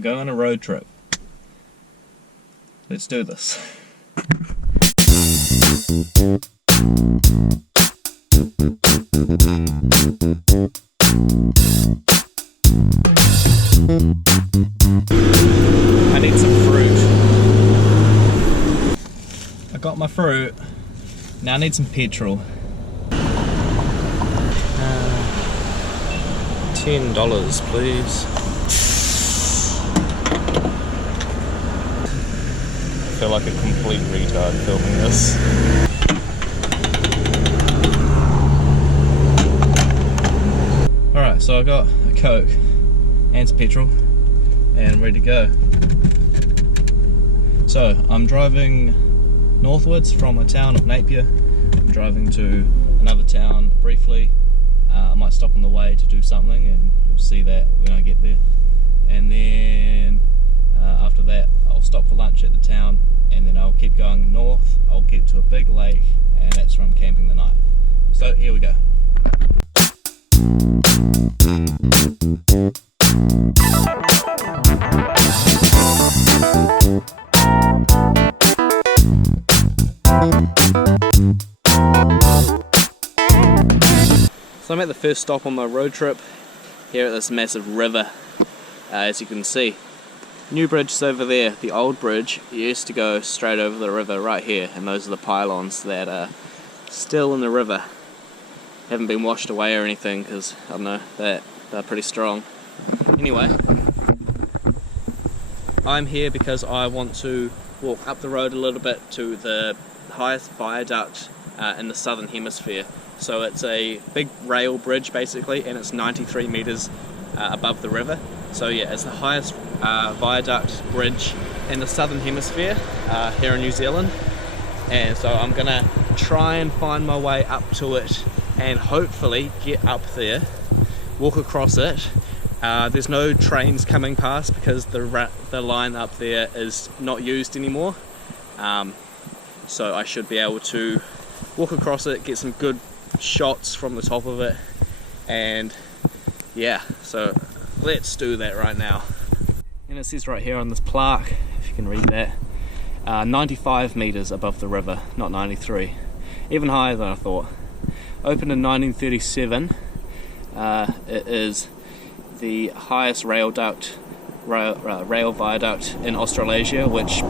I'm going on a road trip. Let's do this. I need some fruit. I got my fruit. Now I need some petrol. $10, please. I feel like a complete retard filming this. Alright, so I got a Coke and some petrol and I'm ready to go. So I'm driving northwards from a town of Napier. I'm driving to another town briefly. I might stop on the way to do something and you'll see that when I get there. And then after that I'll stop for lunch at the town and then I'll keep going north. I'll get to a big lake and that's where I'm camping the night. So here we go. So I'm at the first stop on my road trip here at this massive river, as you can see. New bridge is over there. The old bridge used to go straight over the river right here, and those are the pylons that are still in the river. Haven't been washed away or anything because I don't know, they're pretty strong. Anyway, I'm here because I want to walk up the road a little bit to the highest viaduct in the southern hemisphere. So it's a big rail bridge basically, and it's 93 meters above the river. So yeah, it's the highest viaduct bridge in the southern hemisphere here in New Zealand. And so I'm gonna try and find my way up to it and hopefully get up there, walk across it. There's no trains coming past because the line up there is not used anymore. So I should be able to walk across it, get some good shots from the top of it, and yeah, so let's do that right now. And it says right here on this plaque, if you can read that, 95 meters above the river, not 93. Even higher than I thought. Opened in 1937. It is the highest rail viaduct in Australasia, which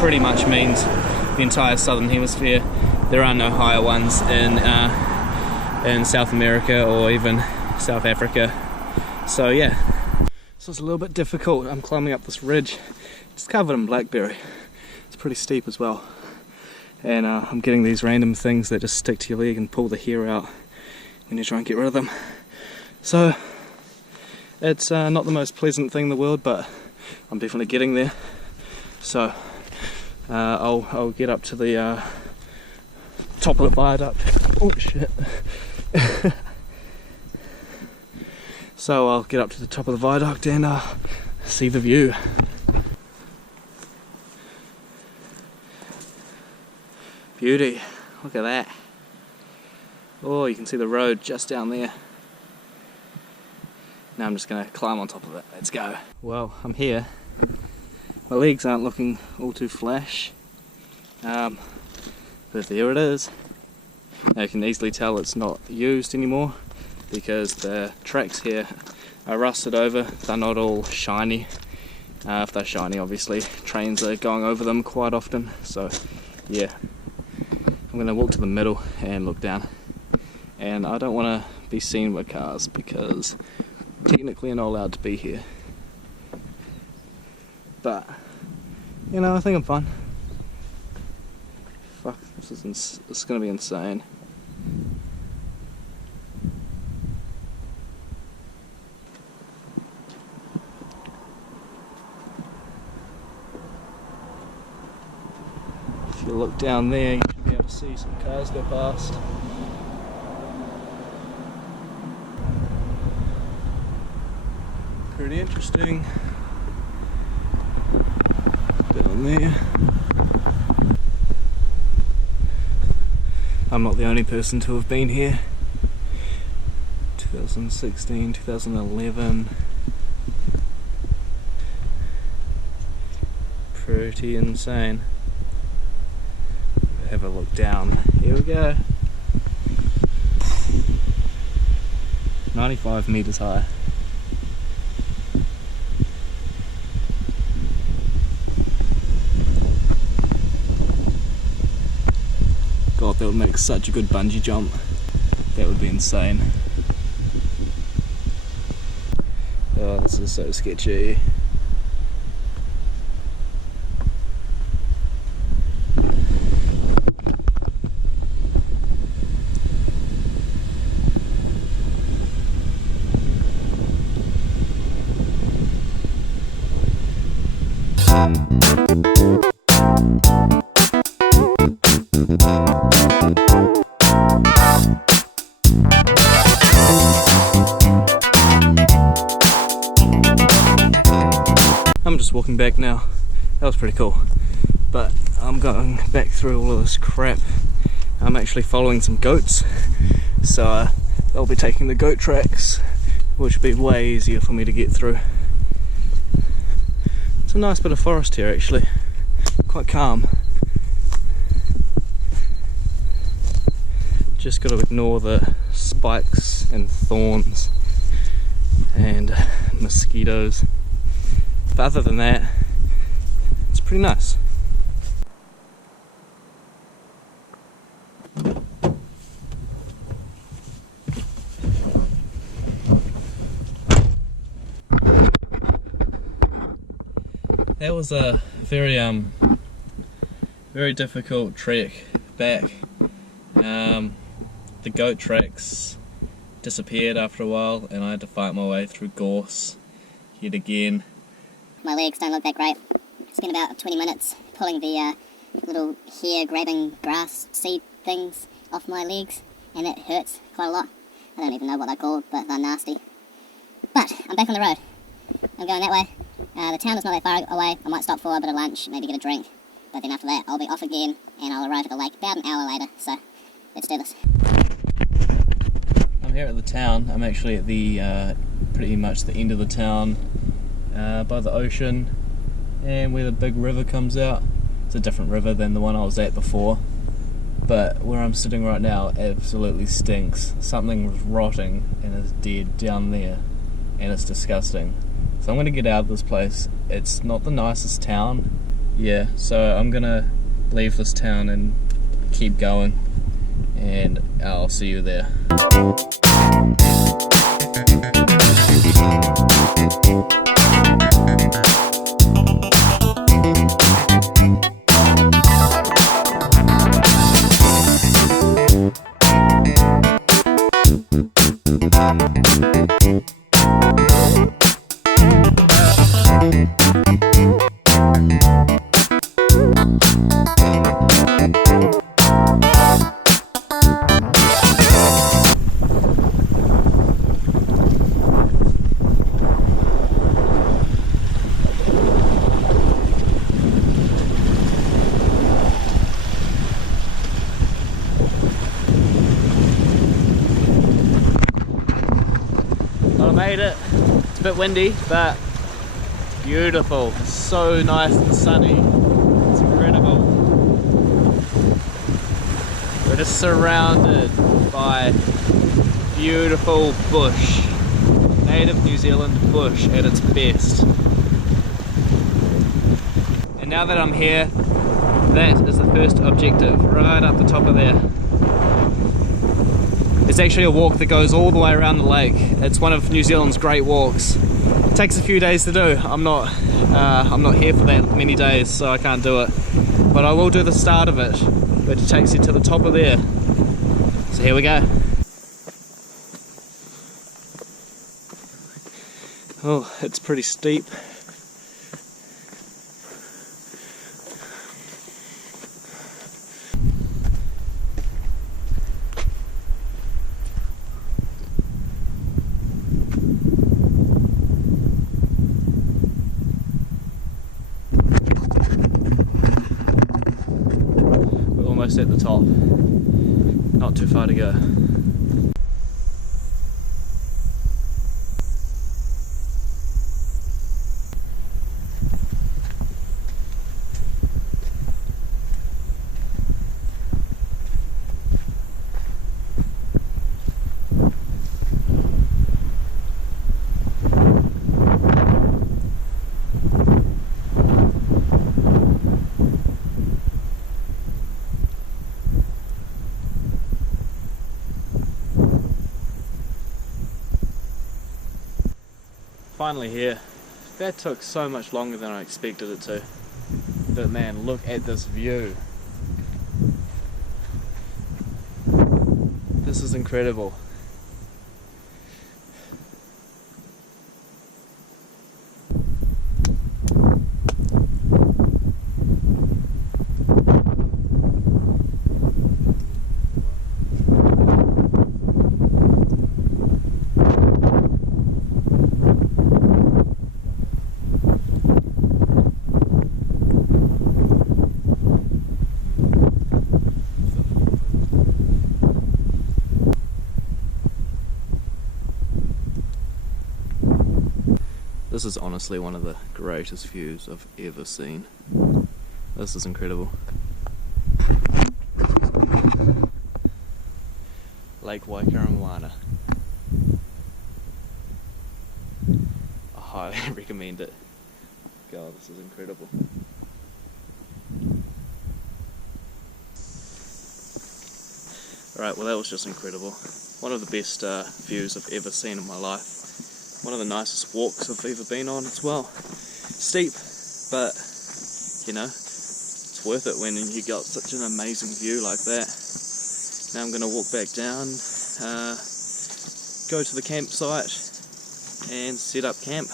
pretty much means the entire southern hemisphere. There are no higher ones in South America or even South Africa. So yeah, so it's a little bit difficult. I'm climbing up this ridge. It's covered in blackberry. It's pretty steep as well. And I'm getting these random things that just stick to your leg and pull the hair out when you try and get rid of them. So it's not the most pleasant thing in the world, but I'm definitely getting there. So I'll get up to the top of the viaduct. Oh shit. So I'll get up to the top of the viaduct and see the view. Beauty, look at that. Oh, you can see the road just down there. Now I'm just gonna climb on top of it. Let's go. Well, I'm here. My legs aren't looking all too flash. But there it is. Now you can easily tell it's not used anymore because the tracks here are rusted over. They're not all shiny. If they're shiny, obviously trains are going over them quite often. So yeah, I'm going to walk to the middle and look down. And I don't want to be seen by cars because technically I'm not allowed to be here. But you know, I think I'm fine. Fuck, this is going to be insane. If you look down there, you should be able to see some cars go past. Pretty interesting. Down there. I'm not the only person to have been here. 2016, 2011. pretty insane. Have a look down. Here we go. 95 meters high. God, that would make such a good bungee jump. That would be insane. Oh, this is so sketchy. I'm just walking back now. That was pretty cool. But I'm going back through all of this crap. I'm actually following some goats. So they'll be taking the goat tracks, which will be way easier for me to get through. It's a nice bit of forest here actually. Quite calm. Just got to ignore the spikes and thorns and mosquitoes. But other than that, it's pretty nice. That was a very difficult trek back. The goat tracks disappeared after a while and I had to fight my way through gorse yet again. My legs don't look that great. Spent about 20 minutes pulling the little hair grabbing grass seed things off my legs, and it hurts quite a lot. I don't even know what they're called, but they're nasty. But I'm back on the road. I'm going that way. The town is not that far away. I might stop for a bit of lunch, maybe get a drink, but then after that I'll be off again and I'll arrive at the lake about an hour later, so let's do this. I'm here at the town. I'm actually at the pretty much the end of the town, by the ocean and where the big river comes out. It's a different river than the one I was at before, but where I'm sitting right now absolutely stinks. Something was rotting and is dead down there and it's disgusting. So I'm going to get out of this place. It's not the nicest town. Yeah, so I'm going to leave this town and keep going, and I'll see you there. Made it. It's a bit windy, but beautiful. So nice and sunny. It's incredible. We're just surrounded by beautiful bush. Native New Zealand bush at its best. And now that I'm here, that is the first objective, right up the top of there. It's actually a walk that goes all the way around the lake. It's one of New Zealand's great walks. It takes a few days to do. I'm not here for that many days, so I can't do it. But I will do the start of it, which takes you to the top of there. So here we go. Oh, it's pretty steep. Almost at the top, not too far to go. Finally here. That took so much longer than I expected it to. But man, look at this view. This is incredible. This is honestly one of the greatest views I've ever seen. This is incredible. Lake Waikaremoana. I highly recommend it. God, this is incredible. Alright, well that was just incredible. One of the best views I've ever seen in my life. One of the nicest walks I've ever been on as well. Steep, but you know, it's worth it when you got such an amazing view like that. Now I'm going to walk back down, go to the campsite and set up camp.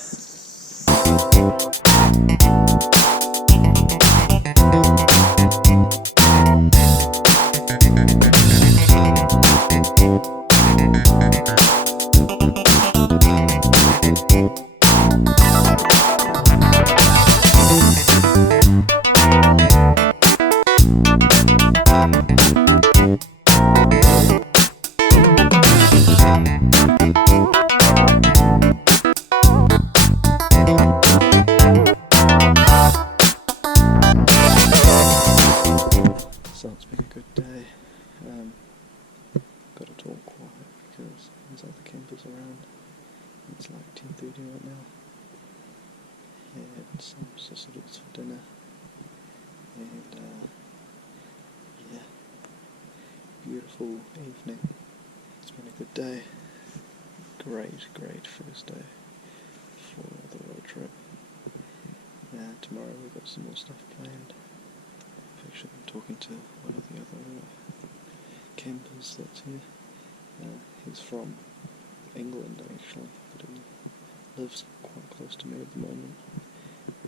So it's been a good day. Got to talk quiet because there's other campers around. It's like 10:30 right now. Had some sausages for dinner, and yeah, beautiful evening. It's been a good day. Great first day for the road trip. Tomorrow we've got some more stuff planned. I've actually been talking to one of the other campers that's here. He's from England actually, but he lives quite close to me at the moment.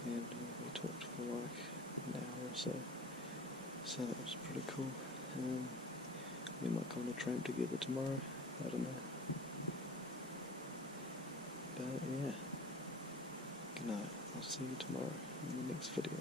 And we talked for like an hour or so. So that was pretty cool. We might go on a tramp together tomorrow. I don't know. But yeah. Good night. I'll see you tomorrow in the next video.